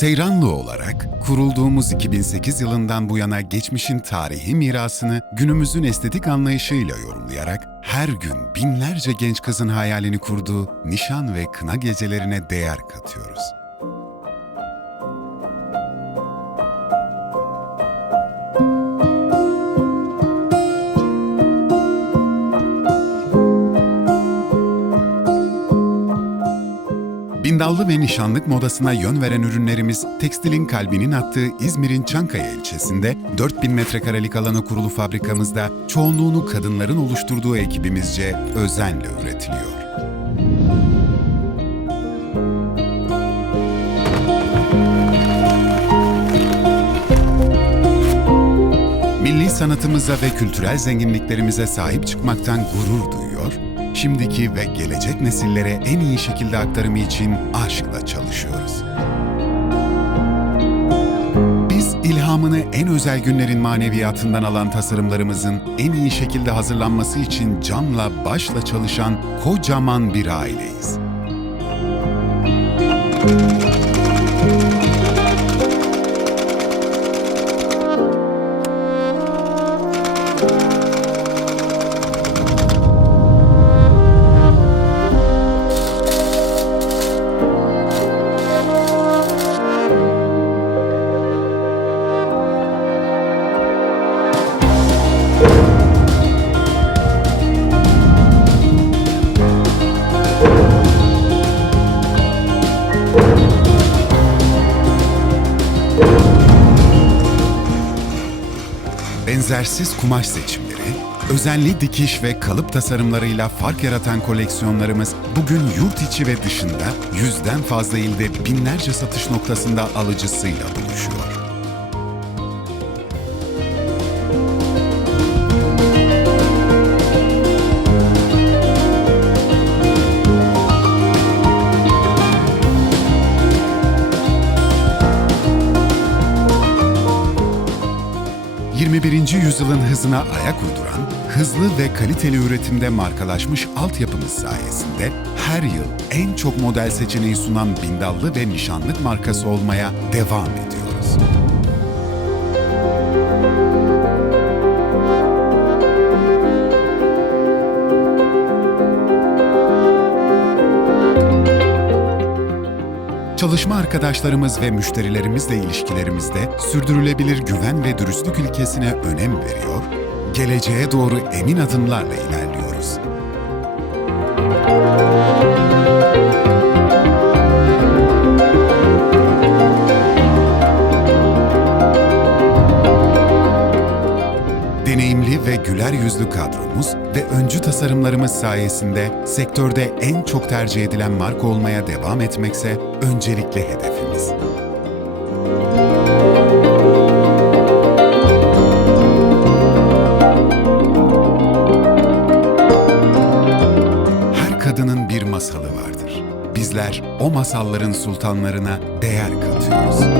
Seyranlı olarak kurulduğumuz 2008 yılından bu yana geçmişin tarihi mirasını günümüzün estetik anlayışıyla yorumlayarak her gün binlerce genç kızın hayalini kurduğu nişan ve kına gecelerine değer katıyoruz. Bindallı ve nişanlık modasına yön veren ürünlerimiz tekstilin kalbinin attığı İzmir'in Çankaya ilçesinde 4000 metrekarelik alanı kurulu fabrikamızda çoğunluğunu kadınların oluşturduğu ekibimizce özenle üretiliyor. Milli sanatımıza ve kültürel zenginliklerimize sahip çıkmaktan gurur duyuyor, şimdiki ve gelecek nesillere en iyi şekilde aktarımı için aşkla çalışıyoruz. Biz ilhamını en özel günlerin maneviyatından alan tasarımlarımızın en iyi şekilde hazırlanması için canla başla çalışan kocaman bir aileyiz. Benzersiz kumaş seçimleri, özenli dikiş ve kalıp tasarımlarıyla fark yaratan koleksiyonlarımız bugün yurt içi ve dışında yüzden fazla ilde binlerce satış noktasında alıcısıyla buluşuyor. ...21. yüzyılın hızına ayak uyduran, hızlı ve kaliteli üretimde markalaşmış altyapımız sayesinde... ...her yıl en çok model seçeneği sunan Bindallı ve Nişanlık markası olmaya devam ediyoruz. Çalışma arkadaşlarımız ve müşterilerimizle ilişkilerimizde sürdürülebilir güven ve dürüstlük ilkesine önem veriyor, geleceğe doğru emin adımlarla ilerliyoruz. Ve güler yüzlü kadromuz ve öncü tasarımlarımız sayesinde sektörde en çok tercih edilen marka olmaya devam etmekse öncelikli hedefimiz. Her kadının bir masalı vardır. Bizler o masalların sultanlarına değer katıyoruz.